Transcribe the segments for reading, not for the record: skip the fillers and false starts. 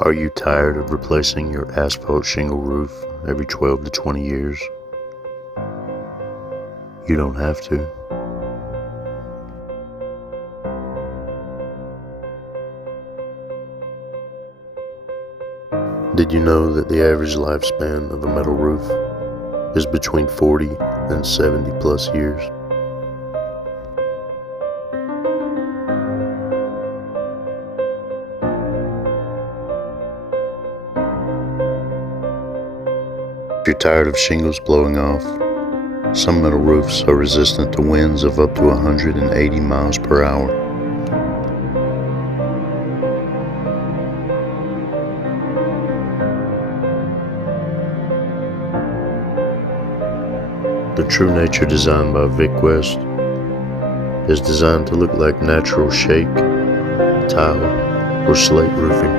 Are you tired of replacing your asphalt shingle roof every 12 to 20 years? You don't have to. Did you know that the average lifespan of a metal roof is between 40 and 70 plus years? If you're tired of shingles blowing off, some metal roofs are resistant to winds of up to 180 miles per hour. The True Nature design by Vicwest is designed to look like natural shake, tile, or slate roofing.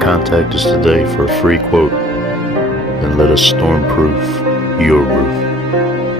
Contact us today for a free quote and let us storm-proof your roof.